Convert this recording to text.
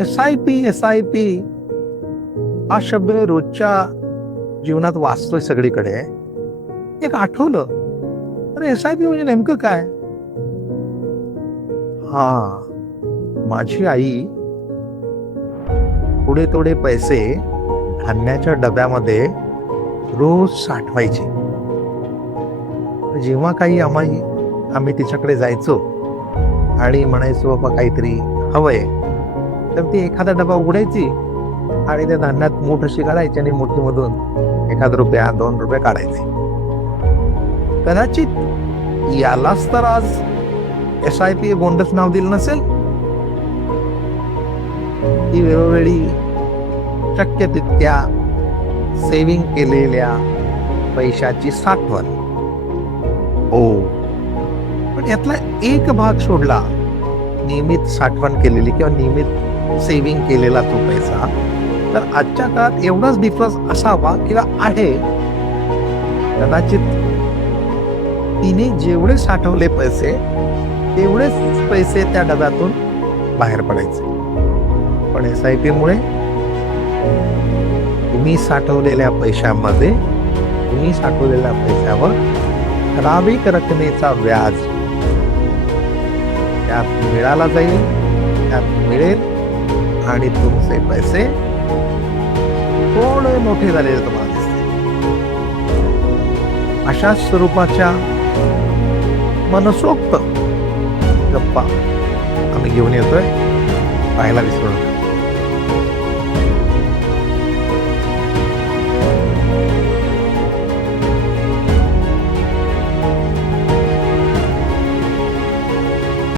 SIP हा शब्द रोजच्या जीवनात वाचतोय सगळीकडे. एक आठवलं, अरे SIP म्हणजे नेमकं काय? हा, माझी आई थोडे थोडे पैसे धान्याच्या डब्यामध्ये रोज साठवायची. जेव्हा काही आम्ही तिच्याकडे जायचो आणि म्हणायचो बाबा काहीतरी हवंय, तर ती एखादा डबा उघडायची आणि त्या धान्यात मूठ अशी काढायची आणि मुठीमधून ₹1, ₹2 काढायचे. कदाचित यालाच तर आज SIP बोंडच नाव दिलं नसेल. ती वेळोवेळी शक्य तितक्या सेव्हिंग केलेल्या पैशाची साठवण. हो, पण यातला एक भाग सोडला, नियमित साठवण केलेली किंवा नियमित सेव्हिंग केलेला तो पैसा, तर आजच्या काळात एवढाच डिफरन्स असावा किंवा आहे. कदाचित तिने जेवढे साठवले पैसे तेवढेच पैसे त्या डब्यातून बाहेर पडायचे. पण SIP मुळे तुम्ही साठवलेल्या पैशामध्ये, तुम्ही साठवलेल्या पैशावर ठराविक रकमेचा व्याज त्यात मिळाला जाईल, त्यात मिळेल आणि तुमचे पैसे थोडे मोठे झालेले तुम्हाला दिसतील. अशा स्वरूपाच्या मनसोक्त गप्पा आम्ही घेऊन येतोय, पाहायला विसरू नका.